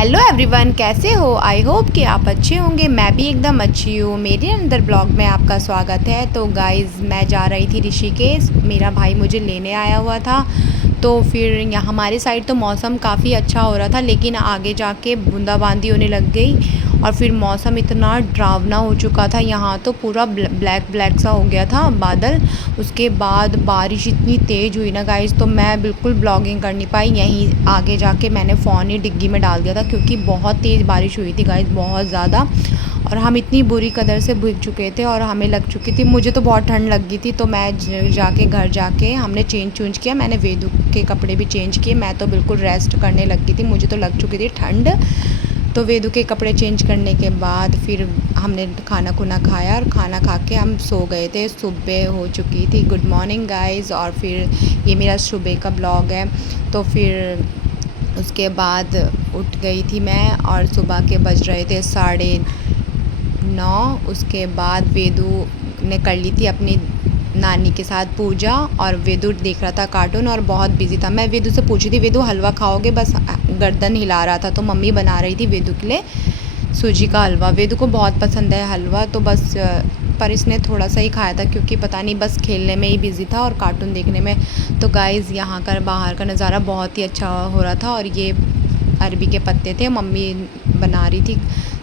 Hello everyone, कैसे हो? I hope कि आप अच्छे होंगे। मैं भी एकदम अच्छी हूँ। मेरे अंदर ब्लॉग में आपका स्वागत है। तो गाइज़, मैं जा रही थी ऋषिकेश। मेरा भाई मुझे लेने आया हुआ था। तो फिर यहाँ हमारे साइड तो मौसम काफ़ी अच्छा हो रहा था, लेकिन आगे जाके बूंदाबांदी होने लग गई और फिर मौसम इतना डरावना हो चुका था। यहाँ तो पूरा ब्लैक ब्लैक सा हो गया था बादल। उसके बाद बारिश इतनी तेज़ हुई ना गाइज़, तो मैं बिल्कुल ब्लॉगिंग कर नहीं पाई। यहीं आगे जाके मैंने फ़ोन ही डिग्गी में डाल दिया था, क्योंकि बहुत तेज़ बारिश हुई थी गाइज़, बहुत ज़्यादा। और हम इतनी बुरी कदर से भीग चुके थे और हमें लग चुकी थी, मुझे तो बहुत ठंड लग गई थी। तो मैं जाके घर जाके हमने चेंज किया। मैंने वेदू के कपड़े भी चेंज किए। मैं तो बिल्कुल रेस्ट करने लग गई थी, मुझे तो लग चुकी थी ठंड। तो वेदू के कपड़े चेंज करने के बाद फिर हमने खाना खुना खाया और खाना खा के हम सो गए थे। सुबह हो चुकी थी। Good morning guys. और फिर ये मेरा सुबह का ब्लॉग है। तो फिर उसके बाद उठ गई थी मैं और सुबह के बज रहे थे 9:30। उसके बाद वेदू ने कर ली थी अपनी नानी के साथ पूजा और वेदू देख रहा था कार्टून और बहुत बिजी था। मैं वेदू से पूछी थी, वेदू हलवा खाओगे? बस गर्दन हिला रहा था। तो मम्मी बना रही थी वेदू के लिए सूजी का हलवा। वेदू को बहुत पसंद है हलवा, तो बस पर इसने थोड़ा सा ही खाया था, क्योंकि पता नहीं बस खेलने में ही बिज़ी था और कार्टून देखने में। तो गाइज़, यहाँ का बाहर का नज़ारा बहुत ही अच्छा हो रहा था और ये अरबी के पत्ते थे, मम्मी बना रही थी।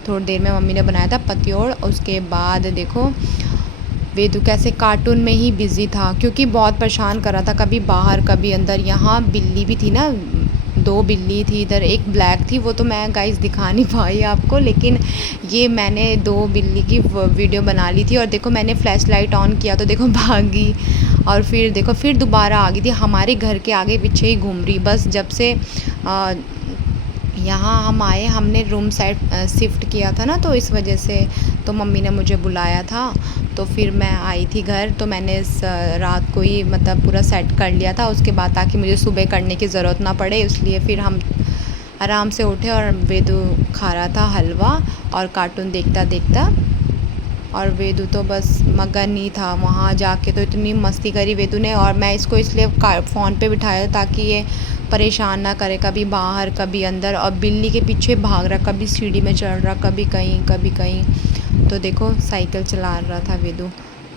थोड़ी देर में मम्मी ने बनाया था पत्तियोड़। उसके बाद देखो वेदू कैसे कार्टून में ही बिज़ी था, क्योंकि बहुत परेशान कर रहा था, कभी बाहर कभी अंदर। यहाँ बिल्ली भी थी ना, 2 बिल्ली थी इधर, एक ब्लैक थी, वो तो मैं गाइस दिखा नहीं पाई आपको, लेकिन ये मैंने 2 बिल्ली की वीडियो बना ली थी। और देखो मैंने फ्लैश लाइट ऑन किया तो देखो भागी और फिर देखो फिर दोबारा आ गई थी। हमारे घर के आगे पीछे ही घूम रही। बस जब से यहाँ हम आए, हमने रूम साइड शिफ्ट किया था ना, तो इस वजह से तो मम्मी ने मुझे बुलाया था। तो फिर मैं आई थी घर, तो मैंने रात को ही मतलब पूरा सेट कर लिया था उसके बाद, ताकि मुझे सुबह करने की ज़रूरत ना पड़े। इसलिए फिर हम आराम से उठे और वेदू खा रहा था हलवा और कार्टून देखता देखता। और वेदू तो बस मगन ही था। वहाँ जाके तो इतनी मस्ती करी वेदू ने, और मैं इसको इसलिए फ़ोन पे बिठाया ताकि ये परेशान ना करे, कभी बाहर कभी अंदर। और बिल्ली के पीछे भाग रहा, कभी सीढ़ी में चढ़ रहा, कभी कहीं कभी कहीं। तो देखो साइकिल चला रहा था वेदू,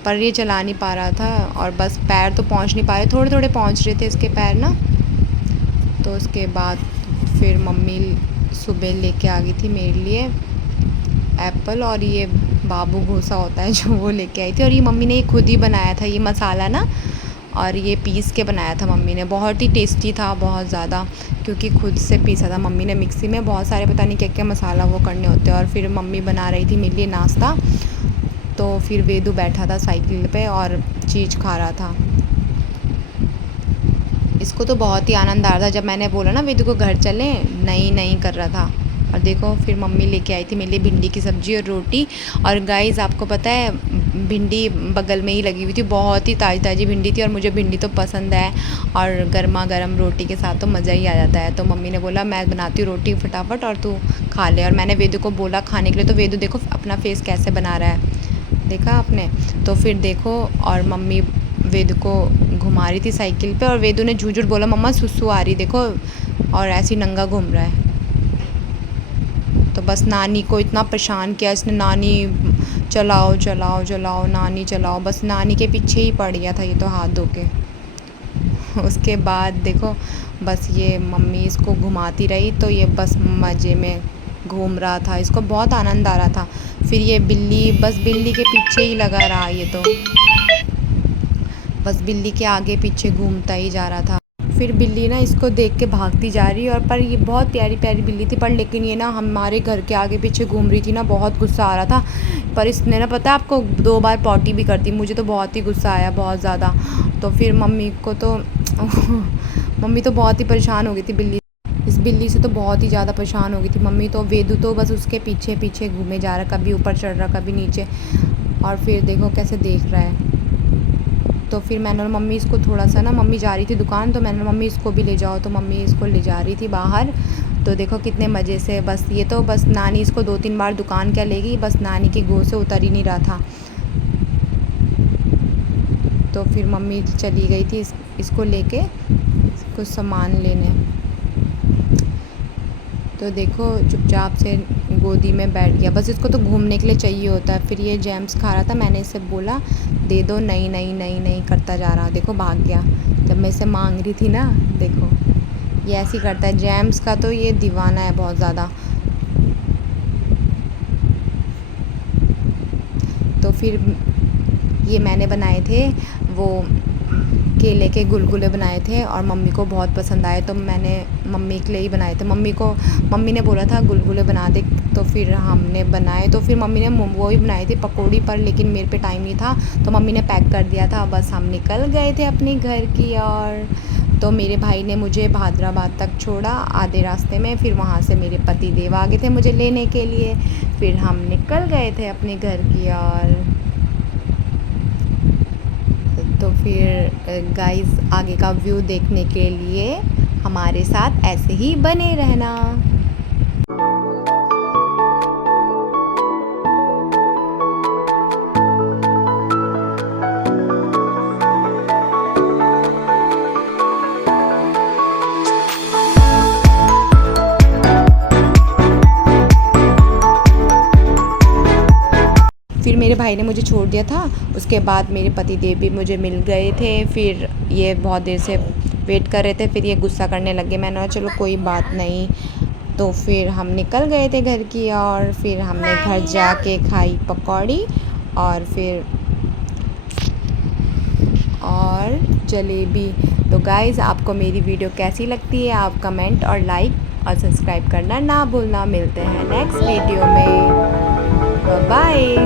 पर ये चला नहीं पा रहा था और बस पैर तो पहुँच नहीं पा रहे, थोड़े थोड़े पहुँच रहे थे इसके पैर ना। तो उसके बाद फिर मम्मी सुबह लेके आ गई थी मेरे लिए एप्पल, और ये बाबू भूसा होता है जो वो लेके आई थी। और ये मम्मी ने खुद ही बनाया था ये मसाला ना, और ये पीस के बनाया था मम्मी ने। बहुत ही टेस्टी था, बहुत ज़्यादा, क्योंकि खुद से पीसा था मम्मी ने मिक्सी में। बहुत सारे पता नहीं क्या क्या मसाला वो करने होते हैं। और फिर मम्मी बना रही थी मेरे लिए नाश्ता। तो फिर वेदू बैठा था साइकिल पे और चीज़ खा रहा था। इसको तो बहुत ही आनंद आ रहा था जब मैंने बोला ना वेदू को घर चलें, नहीं नहीं कर रहा था। और देखो फिर मम्मी लेके आई थी मेरे लिए भिंडी की सब्ज़ी और रोटी। और गाइस, आपको पता है भिंडी बगल में ही लगी हुई थी, बहुत ही ताज़ी ताज़ी भिंडी थी, और मुझे भिंडी तो पसंद है। और गर्मा गर्म रोटी के साथ तो मज़ा ही आ जाता है। तो मम्मी ने बोला मैं बनाती हूँ रोटी फटाफट और तू खा ले। और मैंने वेदू को बोला खाने के लिए, तो वेदू देखो अपना फेस कैसे बना रहा है, देखा आपने? तो फिर देखो, और मम्मी वेदू को घुमा रही थी साइकिल पे, और वेदू ने झूठ झूठ बोला मम्मा सुसु आ रही देखो, और ऐसे ही नंगा घूम रहा है। तो बस नानी को इतना परेशान किया इसने, नानी चलाओ चलाओ चलाओ, नानी चलाओ, बस नानी के पीछे ही पड़ गया था ये तो हाथ धो के। उसके बाद देखो बस ये मम्मी इसको घुमाती रही, तो ये बस मज़े में घूम रहा था, इसको बहुत आनंद आ रहा था। फिर ये बिल्ली, बस बिल्ली के पीछे ही लगा रहा, ये तो बस बिल्ली के आगे पीछे घूमता ही जा रहा था। फिर बिल्ली ना इसको देख के भागती जा रही, और पर ये बहुत प्यारी प्यारी बिल्ली थी, पर लेकिन ये ना हमारे घर के आगे पीछे घूम रही थी ना, बहुत गुस्सा आ रहा था। पर इसने ना, पता है आपको, 2 बार पॉटी भी कर दी। मुझे तो बहुत ही गुस्सा आया, बहुत ज़्यादा। तो फिर मम्मी को तो मम्मी तो बहुत ही परेशान हो गई थी बिल्ली, इस बिल्ली से तो बहुत ही ज़्यादा परेशान हो गई थी मम्मी। तो वेदू तो बस उसके पीछे पीछे घूमे जा रहा, कभी ऊपर चढ़ रहा कभी नीचे। और फिर देखो कैसे देख रहा है। तो फिर मैंने मम्मी इसको थोड़ा सा ना, मम्मी जा रही थी दुकान, तो मैंने मम्मी इसको भी ले जाओ, तो मम्मी इसको ले जा रही थी बाहर। तो देखो कितने मज़े से, बस ये तो बस नानी इसको 2-3 बार दुकान क्या लेगी, बस नानी की गोद से उतर ही नहीं रहा था। तो फिर मम्मी चली गई थी इसको लेके कुछ सामान लेने। तो देखो चुपचाप से गोदी में बैठ गया, बस इसको तो घूमने के लिए चाहिए होता है। फिर ये जेम्स खा रहा था, मैंने इसे बोला दे दो, नहीं नहीं नहीं नहीं करता जा रहा, देखो भाग गया जब मैं इसे मांग रही थी ना। देखो ये ऐसे ही करता है, जेम्स का तो ये दीवाना है बहुत ज़्यादा। तो फिर ये मैंने बनाए थे वो केले के गुलगुले बनाए थे और मम्मी को बहुत पसंद आए, तो मैंने मम्मी के लिए ही बनाए थे। मम्मी ने बोला था गुलगुले बना दे, तो फिर हमने बनाए। तो फिर मम्मी ने वो ही बनाई थी पकौड़ी पर, लेकिन मेरे पे टाइम नहीं था तो मम्मी ने पैक कर दिया था। बस हम निकल गए थे अपने घर की ओर। तो मेरे भाई ने मुझे हैदराबाद तक छोड़ा आधे रास्ते में, फिर वहाँ से मेरे पति देव आ गए थे मुझे लेने के लिए। फिर हम निकल गए थे अपने घर की ओर। तो फिर गाइस आगे का व्यू देखने के लिए हमारे साथ ऐसे ही बने रहना। फिर मेरे भाई ने मुझे छोड़ दिया था, उसके बाद मेरे पति देव भी मुझे मिल गए थे। फिर ये बहुत देर से वेट कर रहे थे, फिर ये गुस्सा करने लगे। मैंने कहा चलो कोई बात नहीं। तो फिर हम निकल गए थे घर की और फिर हमने घर जाके खाई पकौड़ी और जलेबी। तो गाइज़ आपको मेरी वीडियो कैसी लगती है, आप कमेंट और लाइक और सब्सक्राइब करना ना भूलना। मिलते हैं नेक्स्ट वीडियो में, बाय।